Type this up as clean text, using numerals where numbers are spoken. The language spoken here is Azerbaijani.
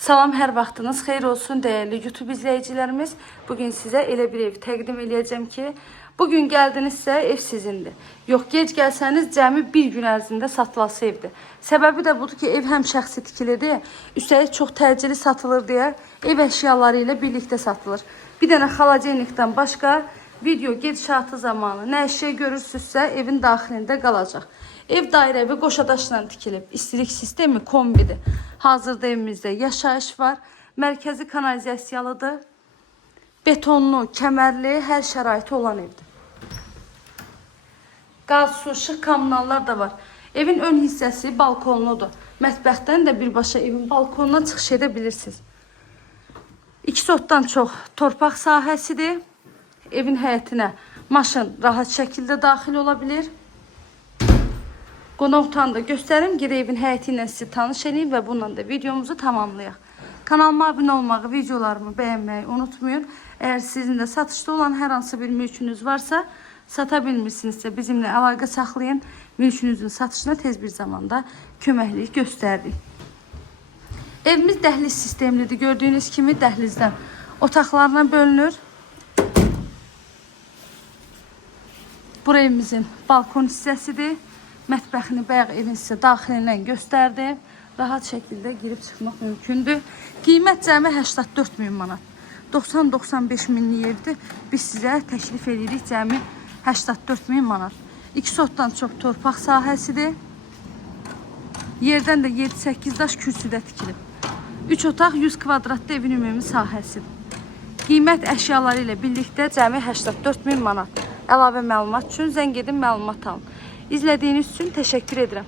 Salam, hər vaxtınız xeyir olsun değerli YouTube izleyicilerimiz. Bugün size elə bir ev təqdim edəcəm ki, bugün gəldinizsə ev sizindir. Yox, gec gəlsəniz cəmi bir gün ərzində satılası evdir. Səbəbi də budur ki, ev həm şəxsi tikilidir, üstəlik çox təcili satılır deyə ev əşyaları ilə birlikdə satılır. Bir dənə xalacenikdən başqa video gedişatı zamanı nə əşya görürsünüzsə evin daxilində qalacaq. Ev dairəvi qoşadaşla tikilib. İstilik sistemi kombidir. Hazırda evimizdə yaşayış var. Mərkəzi kanalizasiyalıdır. Betonlu, kəmərli, hər şəraiti olan evdir. Qaz, su, işıq, kommunallar da var. Evin ön hissəsi balkonludur. Mətbəxdən də birbaşa evin balkonuna çıxış edə bilirsiniz. 2 sotdan çox torpaq sahəsidir. Evin həyətinə maşın rahat şəkildə daxil ola bilir. Qonaq otağını da göstərim, girə evin həyəti ilə sizi tanış edeyim və bununla da videomuzu tamamlayaq. Kanalıma abunə olmağı, videolarımı bəyənməyi unutmayın. Əgər sizin də satışda olan hər hansı bir mülkünüz varsa, sata bilmirsinizsə bizimlə əlaqə saxlayın. Mülkünüzün satışına tez bir zamanda köməklik göstərdik. Evimiz dəhliz sistemlidir. Gördüyünüz kimi dəhlizdən otaqlarına bölünür. Bura evimizin balkon hissəsidir. Mətbəxini bayaq evin sizə daxilindən göstərdim. Rahat şəkildə girib çıxmaq mümkündür. Qiymət cəmi 84 min manat. 90-95 minlik evdir. Biz sizə təklif edirik cəmi 84 min manat. 2 sotdan çox torpaq sahəsidir. Yerdən də 7-8 daş kürsüdə tikilib. 3 otaq 100 kvadratlı evin ümumi sahəsidir. Qiymət əşyaları ilə birlikdə cəmi 84 min manat. Əlavə məlumat üçün zəng edin, məlumat alın. İzlədiyiniz üçün təşəkkür edirəm.